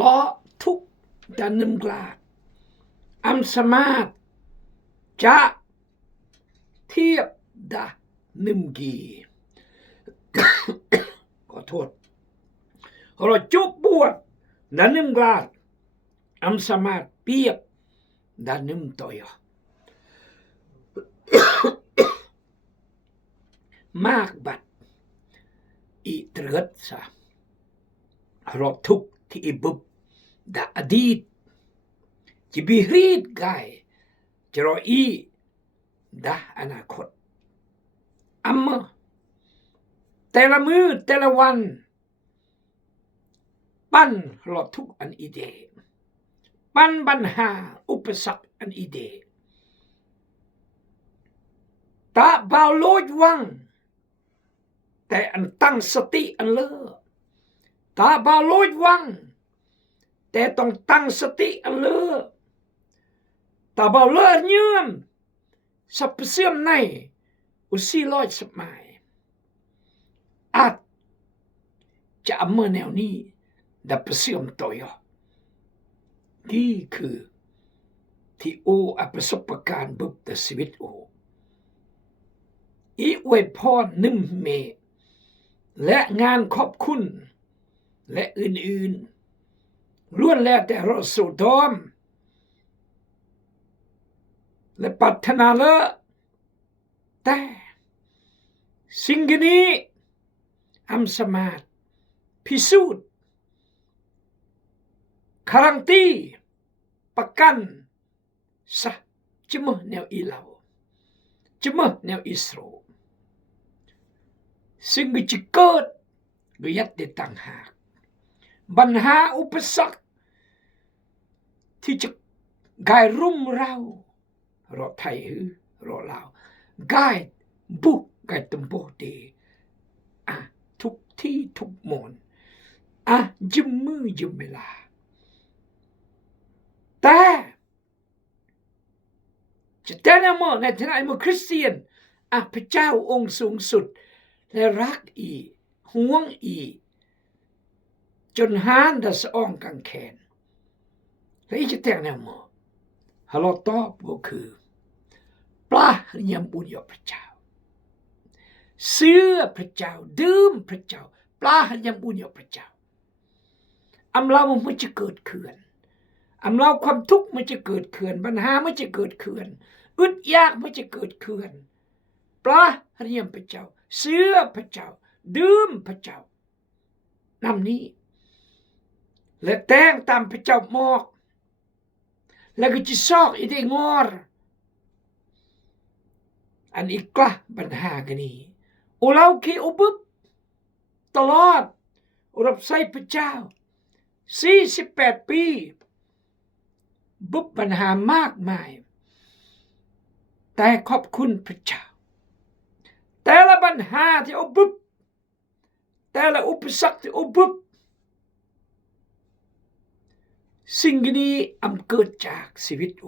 ล้อทุกดานึมกลาอัมสมาตจะเทียบดานึมกีขอโทษเราจุบบวดดานึมกลาอัมสมาตเปียบดานึมตอยมากบัดอีตรดซะเราทุกที่บุบดาอดีตจะบิรีดกายจะรออีดาอนาคตอัมเมแต่ละมือแต่ละวันปั้นเราทุกอันอีเดปั้นปัญหาอุปสรรคอันอีเดตาเบาโลดวังแต่อันตั้งสติอันเลอตาเบาโลดวังแต่ต้องตั้งสติอันเลอตาเบาเลอเยื่อมสับเสื่อมในอุซีลอยสมัยอาจจะเมื่อแนวนี้ดับเสื่อมต่อยนี่คือที่โอประสบการณ์บุบแต่ชีวิตโออีอวยพรนึ่มเมและงานขอบคุณและอื่นๆล้วนแล้วแต่เราสู่ทอมและปรารถนาเลอแต่สิ่งนี้อัมสมาตพิสูจน์คารังตีประกันซะจะมือแนวอีเหลาจะมือแนวอิสโรซึ่งจะเกิดก็ยัดได้ต่างหากปัญหาอุปสรรคที่จะกายรุ่มเราไทยหือเราลาวกายบุกกายตมโบเดทุกที่ทุกมนยืมมือยืมเวลาแต่จะแต่ในเมื่อในฐานะเมื่อคริสเตียนพระเจ้าองค์สูงสุดและรักอีห่วงอีจนหานดัสอ่องกังแขนและอีจะแต่งแนวเมื่อฮัลโหลตอบก็คือปลาเยี่ยมบุญยพระเจ้าเสื้อพระเจ้าดื่มพระเจ้าปลาเยี่ยมบุญยพระเจ้าอำลามันจะเกิดเขื่อนอำลาความทุกข์มันจะเกิดเขื่อนปัญหามันจะเกิดเขื่อนอึดยากมันจะเกิดเขื่อนปลาเยี่ยมพระเจ้าเสื้อพระเจ้าดื่มพระเจ้านำนี้และแต่งตามพระเจ้ามอกแล้วก็จะซอกอีได้งอรอันอีกกละปัญหากันนี้โอเราคีอุบตลอดรับใช้พระเจ้า48 ปีบุบปัญหามากมายแต่ขอบคุณพระเจ้าแต่ละปัญหาที่อุบแต่ละอุปสรรคที่อุบสิ่งนี้เกิดจากชีวิตโอ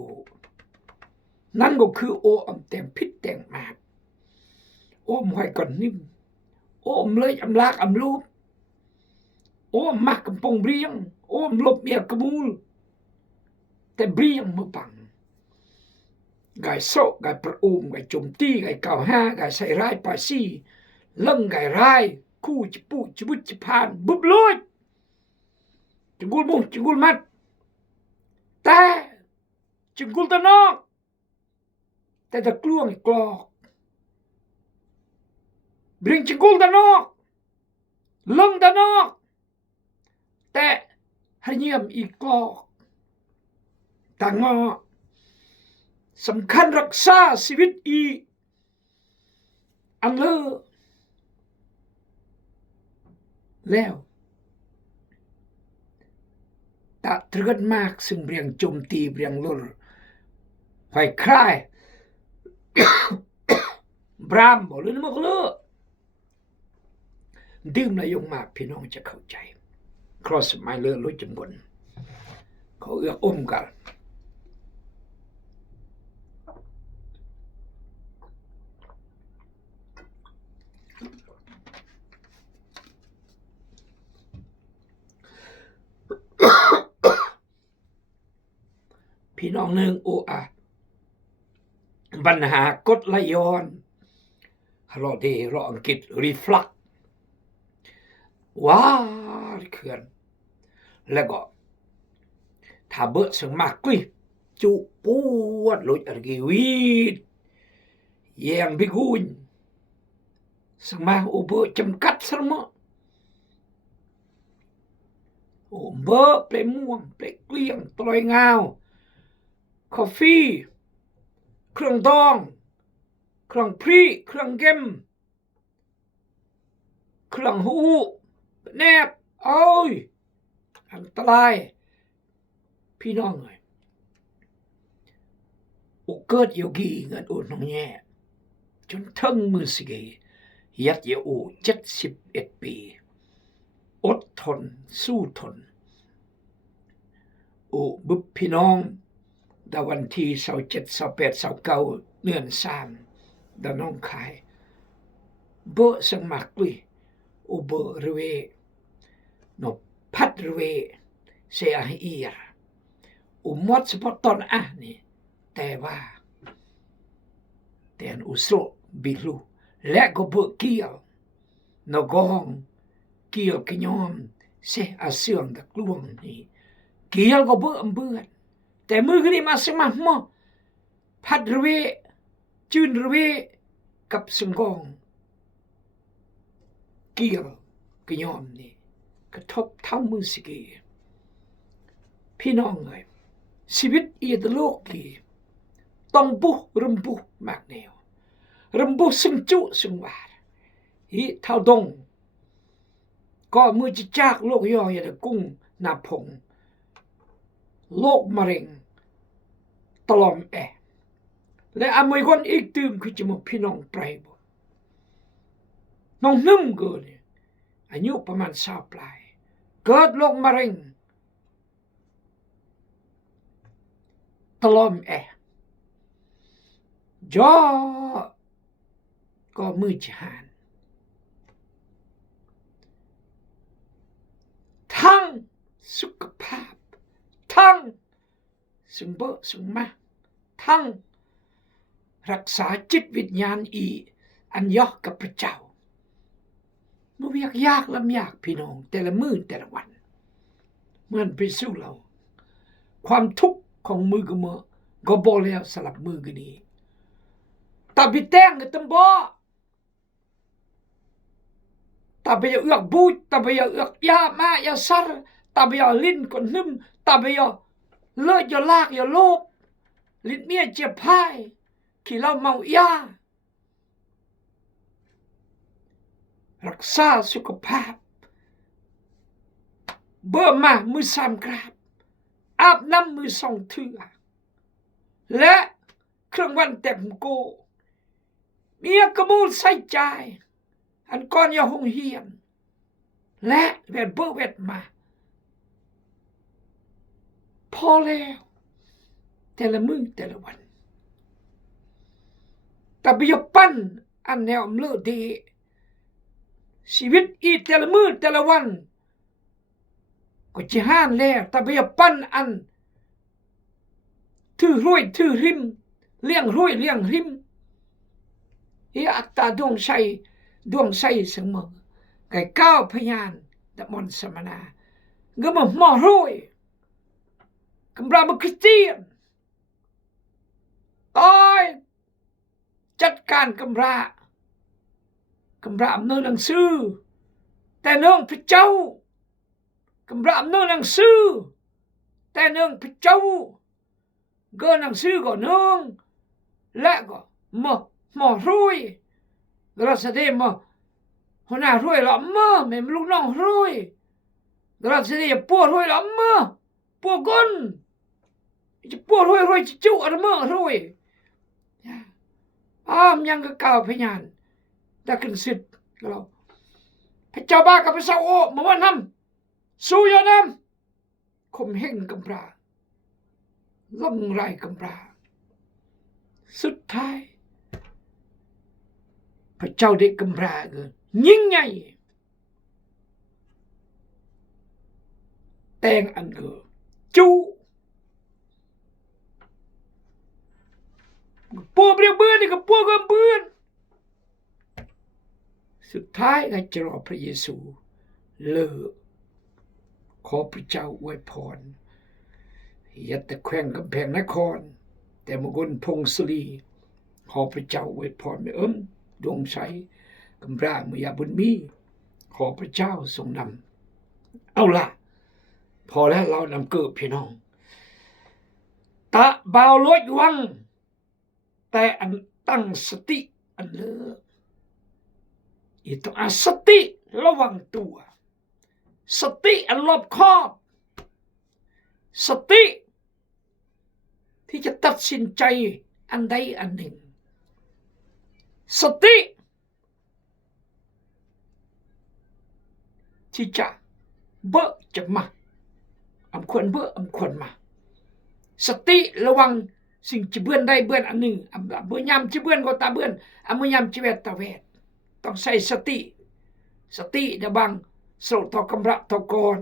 นั่นก็คือโอแต่งพิษแต่งมากโอมหอยก่อนนิ่มโอมเลยลากลูบโอมมักกำปงเบียงโอมลบเมียกระมูลแต่เบียงมือปังไก่โซไก่ประอุมไก่จมตีไก่เก่าห้าไก่ใส่ร้ายปาซี่เล่งไก่ร้ายคู่จิปูจิบุจิพานบุบลอยจิงกุลมุงจิงกุลมัดแต่จิงกุลตะนอกแต่ตะกลวงกลอกเบียงจิงกุลตะนอกเล่งตะนอกแต่ให้เยี่ยมอีกกลอกต่างงอสำคัญรักษาชีวิตอีอันเลอแล้วตะตรึกมากซึ่งเรียงโจมตีเรียงลุลไฟคลายบรามบอกเลยนะมากเลยดื่มนายงมากพี่น้องจะเข้าใจครอสไมเลอร์ลุยจมบนเขาเอื้ออมกัน พี่น้องหนึ่งปัญหากรดไหลย้อนเราอังกฤษ reflux ว้าเขื่อนแล้วก็ถ้าเบิดสังมากกุ้ยจุปวดลุยอะไรวีดแยงพิกุนสังมาเบิดจำกัดสมะเบิดเปลม่วงเปลเกลี้ยงตลอยเงากาแฟเครื่องดองเครื่องพรีเครื่องเกมเครื่องหูแนบโอ้ยอันตรายพี่น้องเลยเกิดอยู่กี่เงินน้องแย่จนทั้งมือสิเกยัดเยา71 ปีอดทนสู้ทนบุบพี่น้องดาวันที่27 28 29เดือน3ดาน้องขายเบอสังมักลุยเบอรเวนบพัดรเวเสียอียมดสปอตตอนนี่แต่ว่าแต่อุสโรบิลูและก็เบอเกียลนกองเกียลกยอมเสียเสื่องตะกลวงนี่เกียลก็เบอเบื่อแต่มือก็นี่มาสมัครมอพัดรเวจืนรเวกับสังกองเกียลกยอมนี่กระทบเท้ามือสิกีพี่น้องเลยชีวิตโลกกีต้องบุรำบุมากแนวรำบุซึ่งจุซึ่งวาดเท่าดงก็มือจะจากโลกย่อยอย่างกุ้งนาพงโรคมะเร็งตลอมและอเมริกันอีกตื่มคือจะมาพี่น้องไพรบน้องนึ่งเกิดอายุประมาณ20 ปลายเกิดโรคมะเร็งตลอมจอก็มือจหานทั้งสุขภาพทั้งซึ่งเบอซึ่งมาทั้งรักษาจิตวิญญาณอันยอกกับพระเจ้ามันยากลำยากพี่น้องแต่ละมื้อแต่ละวันเหมือนไปสู้เราความทุกข์ของมือกับมือก็บ่แล้วสลับมือกันนี้ตาบิแตงกับตำบ่ตาไปเอือกบูดตาไปเอือกยามายาซัรตาไปลิ้นก่อนนึ่มตาไปเลือดยาลากยาโลบลิ้นเมียเจ็บพายขี่เราเมายารักษาสุขภาพเบื่อมามือ3 กราบอาบน้ำมือ2 เทื่อและเครื่องวันเต็มโกเมียกระมูลใส่ใจอันก่อนอย่าหงเหียนและเวทเบื่อเวทมาพอแล้วแต่ละมื้อแต่ละวันแต่ไปยกปั้นอันแนวเลือดดีชีวิตแต่ละมื้อแต่ละวันก็จะห้านแล้วแต่ไปยกปั้นอันถือรวยถือริมเลี้ยงรวยเลี้ยงริมอัตตาดวงใสเสมอไก่ก้าวพยานดมอนสมนาก็มาหมอรวยกำราบคริสเตียนต้อยจัดการกำราอำนวยหนังสือแต่เนื่องพระเจ้ากำราอำนวยหนังสือแต่เนื่องพระเจ้าเกินหนังสือก็เนื่องและก็หมอรวยเราแสดงมาหัวหน้ารวยหรอแม่ลูกน้องรวยเราแสดงปวดรวยหรอปวดก้นจะปวดรวยจะจุอะไรรวยยังก็กล่าวพยานได้ขึ้นสิทธิ์เราพระเจ้าบ้ากับพระเจ้าโอ้มาว่านำสู้ยอนำคมเฮงกำปราล่องไรกำปราสุดท้ายพระเจ้าได้กำปราเกินยิ่งใหญ่แต่งอันเกินจู ปัวเปรี้ยวเบื่อนี่ก็ปัวก็เบื่อสุดท้ายก็จะรอพระเยซูเลิกขอพระเจ้าอวยพรอย่าแต่แขวงกำแพงนครแต่มงคลพงศรีขอพระเจ้าอวยพรแม่ดวงใสกำราเมียบุญมีขอพระเจ้าทรงนำเอาล่ะพอแล้วเรานำเกิดพี่น้องตะเบาลดวังแต่อันตั้งสติอันเลิกอีต้องอาสติระวังตัวสติอันรอบคอบสติที่จะตัดสินใจอันใดอันหนึ่งสติที่จะเบอะจะมาอำควรเบอะอำควรมาสติระวังสิ่งจะเบื่อนได้เบื่อนอันหนึ่งเบื่อยำจะเบื่อนก็ตาเบื่อนเมื่อยำจะเวทตาเวทต้องใส่สติระวังโสตทอกำระทอกร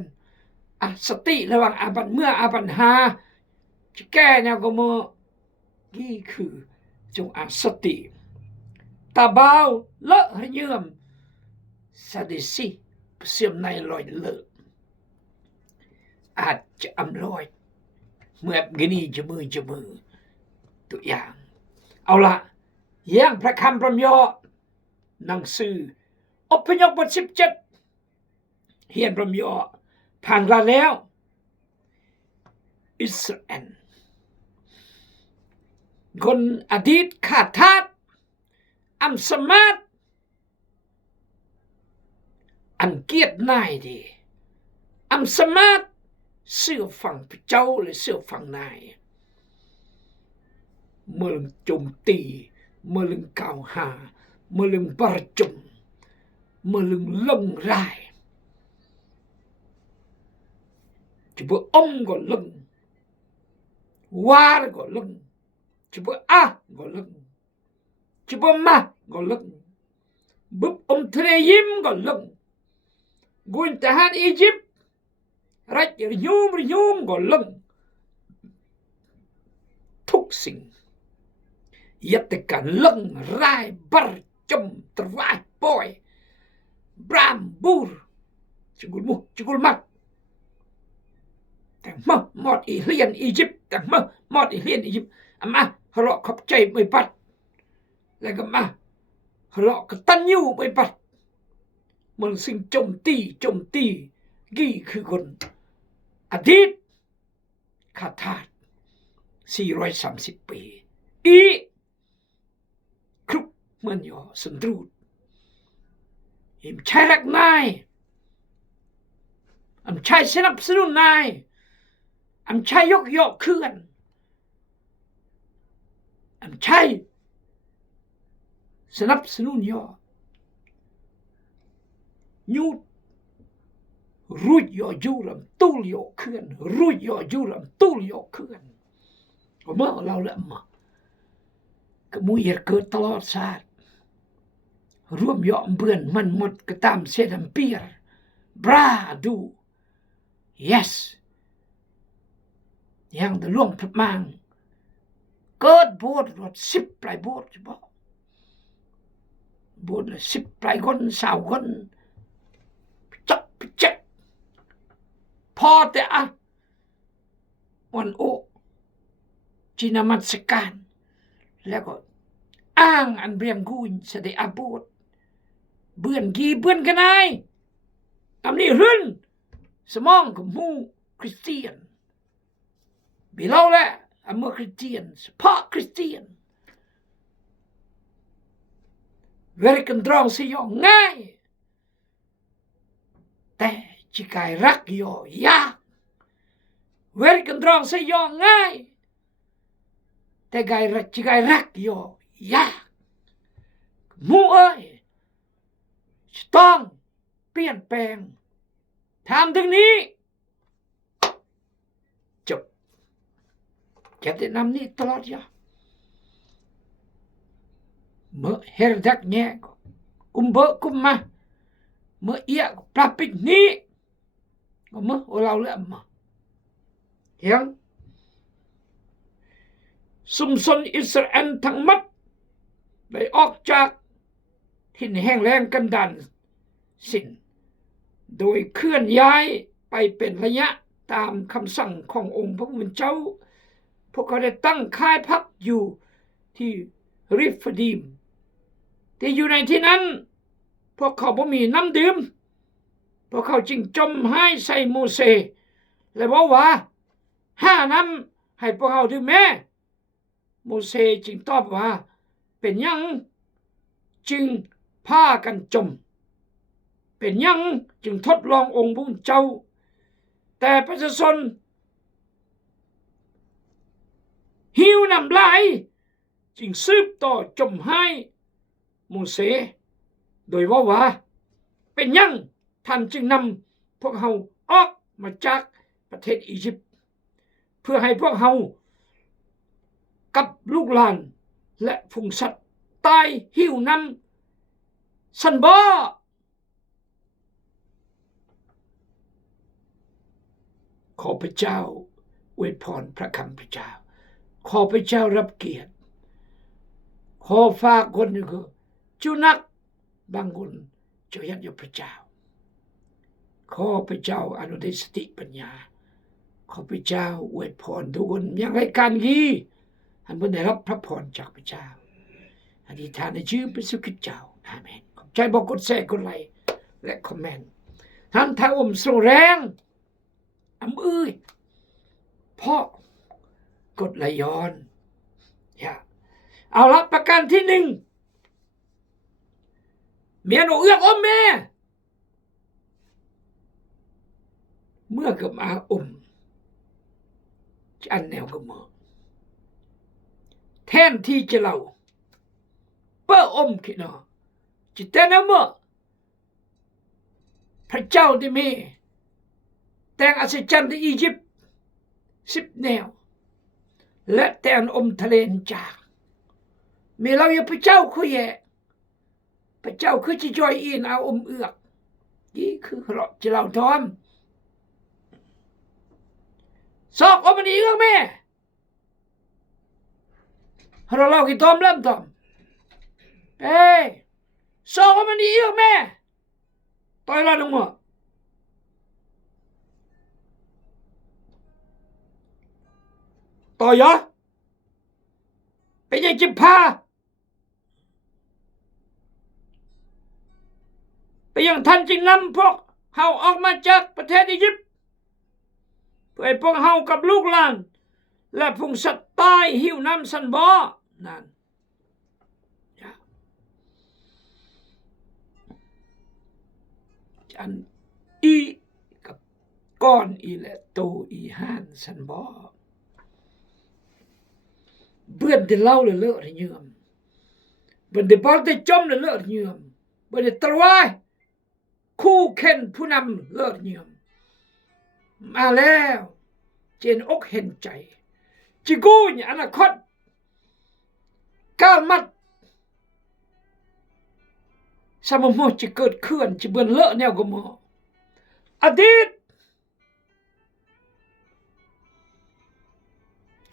สติระวังอาบันเมื่ออาบันหาจะแก้แนวก็มือนี่คือจงสติตาเบาเลอะเยื่อมสะดิสิเสื่อมในลอยเลอะอาจจะอำลอยเมื่อกินีจะมือตัวอย่างเอาละย่างพระคำพระย่อหนังสืออพยพบท17เฮียนพระย่อผ่านกันแล้วอิสราเอลคนอดีตขาดทาสอันสมาร์ทอันเกียรตินายดีอันสมาร์ทเสื่อฝั่งพระเจ้าหรือเสื่อฝั่งนายเมื่อลึงโจมตีเมื่อลึงกล่าวหาเมื่อลึงประจุมเมื่อลึงลงรายจะเพื่อก็ลึงว่าก็ลึงจะเพื่อก็ลึงจะเพื่อมาก็ลึงบุบทะเลยิมก็ลึงกุนทหารอียิปต์รัฐยุมก็ลึงทุกสิ่งยัตกันลึงรายประจมตรายปอยบรามบูรจุกุลมัดแต่หมดอีเลียนอียิปต์แต่หมดอีเลียนอียิปต์มาเราขอบใจไม่ปัดแล้วก็มาเราก็ตันยูไม่ปัดมันสิ่งโจมตีกี่คือคนอดีตขาดทาส430 ปีครุกเหมือนยอสันตรูดอิมใช้รักนายใช้สนับสนุนนายใช้ยกเคลื่อนใช้สนับสนุนยอยูดรุยยอยูรำตู้ยอเคลื่อนรุยยอยูรำตู้ยอเคลื่อนเมื่อเราเล่มก็มุยเกิดตลอดศาสตร์ร่วมยอมเบื่อนมันหมดก็ตามเซดัมเปียร์บราดู yes ยังจะล่วงพระมังเกิดโบสถ์รถ10 ปลายโบสถ์ใช่ปะโบสถ์ละ10 ปลายคน20 คนจับพอแต่วันโอจินามัสการแล้วก็อ้างอันเบียมกุญเสด็จอาโบสถ์เบื่อนกี่เบื่อนกันไงนี้รื่นสมองกับมูคริสเตียนบีเล่าแหละเมื่อคริสเตียนเพราะคริสเตียนเวรกันตรองสิยองง่ายแต่จิกายรักยอยากเวรกันตรองสิยองง่ายแต่จิกายรักยอยากมูเอ้ยต้องเปลี่ยนแปลงทำถึงนี้จบจะได้นำนี้ตลอดอย่าเมื่อเฮรดักแง่กุมเบกุมมาเมื่อเอียปลาปิกนี้ก็เมื่อเราเล่มมายัง สุมชนอิสราเอลทั้งหมดได้ออกจากถิ่นแห้งแล้งกันดารสิ้นโดยเคลื่อนย้ายไปเป็นระยะตามคำสั่งขององค์พระผู้เป็นเจ้าพวกเขาได้ตั้งค่ายพักอยู่ที่ริฟดีมที่อยู่ในที่นั้นพวกเขาบ่มีน้ำดื่มพวกเขาจึงจมหายใส่โมเสสและบอกว่าห้าน้ำให้พวกเขาดื่มแม่โมเสสจึงตอบว่าเป็นยังจึงพากันจมเป็นยังจึงทดลององค์พระผู้เป็นเจ้าแต่ประชาชนหิวน้ำลายจึงสืบต่อจมหายโมเสสโดยว่าเป็นยังท่านจึงนำพวกเขาออกมาจากประเทศอียิปต์เพื่อให้พวกเขากับลูกหลานและฝูงสัตว์ตายหิวน้ำสันบ่ขอพระเจ้าอวยพรพระคำพระเจ้าขอพระเจ้ารับเกียรติขอฝากคนหนึ่งคือจุนักบางคนเจ้ายัดยกพระเจ้าขอพระเจ้าอนุทินสติปัญญาขอพระเจ้าอวยพรทุกคนอย่างไรการนี้ให้เพิ่นได้รับพระพรจากพระเจ้าอธิษฐานในชื่อพระสุคิดเจ้าอาเมนขอบใจบอกกดแชร์กดไลค์และคอมเมนต์ท่านท้าอมส่งแรงพ่อกดไหลย้อนเอาละประการที่หนึ่งเมียหนูเอื้อกอมแม่เมื่อกับอาอมอันแนวกับมือแทนที่จะเล่าเป้ออมขี้นอจิตแต่นะเมื่อพระเจ้าได้มีแต่งอัศจรรย์ในอียิปต์10 แนวและแต่งอมทะเลจากมีเราอย่าพระเจ้าคุยแย่พระเจ้าคือจะจอยอินเอาอมเอือกนี่คือเราจะเล่าทอมสอกอมมันอีกแม่เราเล่ากี่ทอมเริ่มทอมสอกอมมันอีกแม่ต่อยเราลงมาต่อยะเป็นยังจิบพาไปยังท่านจึงนำพวกเฮาออกมาจากประเทศอียิปต์เพื่อให้พวกเฮากับลูกหลานและฝูงสัตว์ตายหิวน้ำสันบ่นั่นอันอีกับก้อนอีและโตอีห่านสันบ่เบื่อได้เล่าเลยเลอะเยื่อมเบื่อได้บอกได้จมเลยเลอะเยื่อมเบื่อได้ตรวายคู่เข็นผู้นำเลิศเยี่ยมมาแล้วเจนอกเห็นใจจิกูญอนาคตก้าวมัดสมมติจะเกิดเคลื่อนจะเบือนเลอะแนวกมออดีต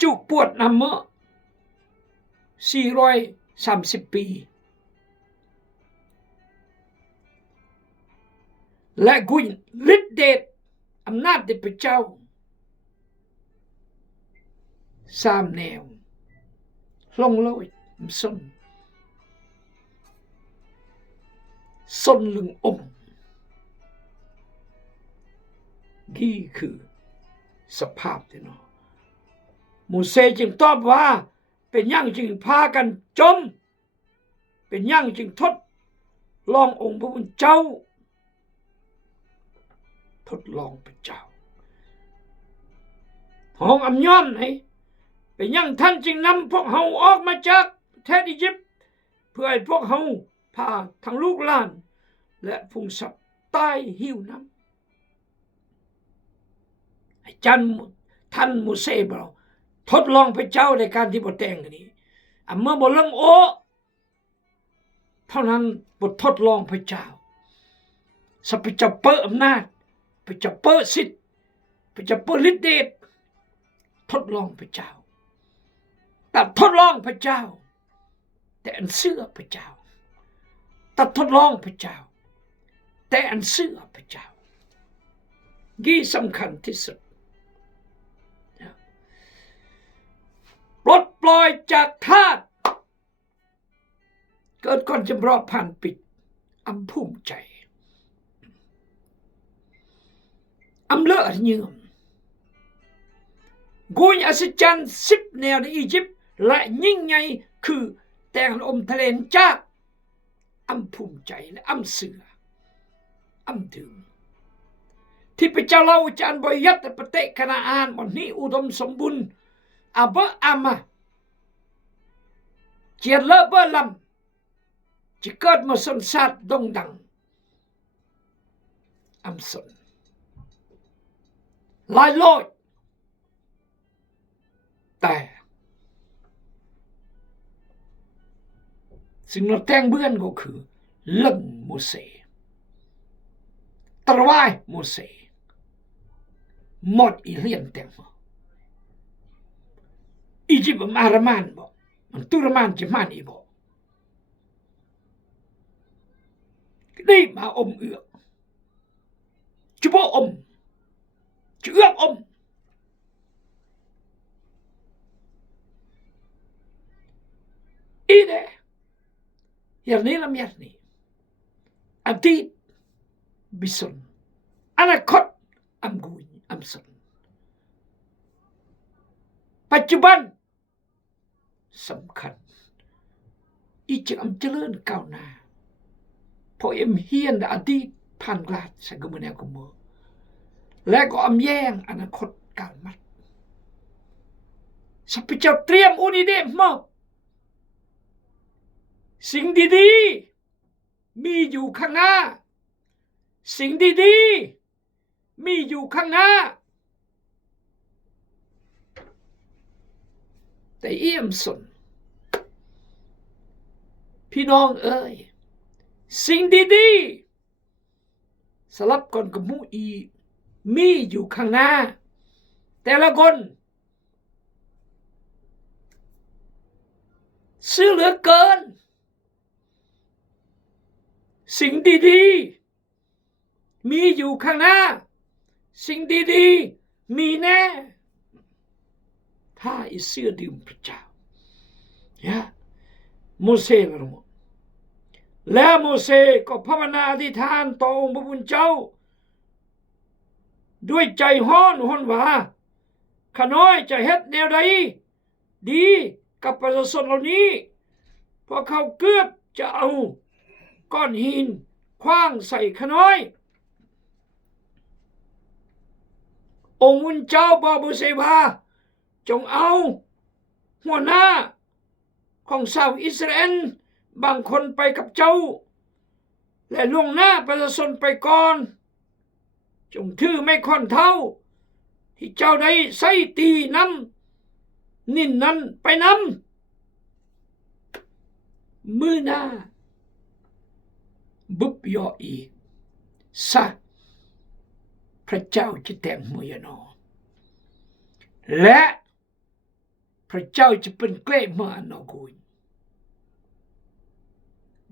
จุกปวดนำเมื่อ430 ปีและกุญฤทธิเดชอำนาจเดชพระเจ้า3 แนวลงเลยส้นลึงอมนี่คือสภาพที่นอโมเสสจึงตอบว่าเป็นยังจึงพากันจมเป็นยังจึงทดลององค์พระผู้เป็นเจ้าทดลองพระเจ้าห้องอำย้อมไหนเป็นยังท่านจึงนำพวกเฮาออกมาจากประเทศอียิปต์เพื่อให้พวกเฮาพาทั้งลูกหลานและฝูงสัตว์ตายหิวน้ำให้ท่านโมเสสเราทดลองพระเจ้าในการที่บ่แต่งกันนี้เมื่อบ่ลังโอเท่านั้นบ่ทดลองพระเจ้าสัพพเจ้าเปิดอำนาจพระเจ้าเปิดสิทธิ์พระเจ้าเปิดฤทธิ์เดชทดลองพระเจ้า ตัดทดลองพระเจ้าแต่อันเชื่อพระเจ้าตัดทดลองพระเจ้าแต่อันเชื่อพระเจ้ายี่สำคัญที่สุดปลดปล่อยจากทาสเกิดก่อนจำรอบผ่านปิดอำภูมิใจอำเลิศเยื่อมกุยอัศจรรย์10 แนวในอียิปต์และยิ่งใหญ่คือแต่งอมทะเลจากอำภูมิใจและอำเสืออำถึงที่พระเจ้าเล่าจารย์บริยัตประเทศคณาอานวันนี้อุดมสมบูรณ์อาเบออามาเจียเลเบอร์ลำจะเกิดมาสนสัตว์ดงดังอำสนลายลอยแต่สิ่งเราแต่งเบื้อนก็คือเรื่องโมเสสตรวายโมเสสหมดอีเลียนแต่งมาอียิปต์มารมานบอกมันตุรมานจะมันอีบอกได้มาอมเอือกจุบอมจุเอือกอมอีเดอย่างนี้ละเมียดนี่อดีตบิสนอนาคตอัมกุยอัมสนปัจจุบันสำคัญอีจะอำเจริญก้าวหน้าพอเอ็มเฮียนอดีตผ่านกลาดสังกมแนวกมือและก็อำแย่งอนาคตก้าวมัดสัพเจ้าเตรียมอุนิเดมอบสิ่งดีๆมีอยู่ข้างหน้าสิ่งดีๆมีอยู่ข้างหน้าแต่เอี่ยมสนพี่น้องเอ้ยสิ่งดีๆสลับก่อนกับมูอีมีอยู่ข้างหน้าแต่ละคนซื้อเหลือเกินสิ่งดีๆมีอยู่ข้างหน้าสิ่งดีๆมีแน่ถ้าอิเสื้อดื่มพระเจ้าโมเสสละมั้งและโมเสสก็ภาวนาอธิษฐานต่อองค์พระผู้เป็นเจ้าด้วยใจฮ้อนว่าข้าน้อยจะเฮ็ดแนวใดดีกับประชาชนเหล่านี้เพราะเขาเกือบจะเอาก้อนหินขว้างใส่ข้าน้อยองค์พระผู้เป็นเจ้าบอกโมเสสว่าจงเอาหัวหน้าของชาวอิสราเอลบางคนไปกับเจ้าและล่วงหน้าประชาชนไปก่อนจงถือไม้ค้อนเท้าที่เจ้าได้ใส่ตีน้ำนิ่นนั้นไปน้ำมือหน้าบุบยออีกซะพระเจ้าจะแต่งมือนอและพระเจ้าจะเป็นเกล้มานอกุย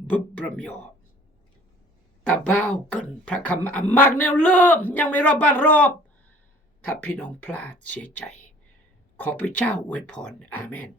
บุบรมยอตาบ้าวกันพระคำอำมากแนวเริ่มยังไม่รอบบ้านรอบถ้าพี่น้องพลาดเสียใจขอพระเจ้าอวยพรอาเมน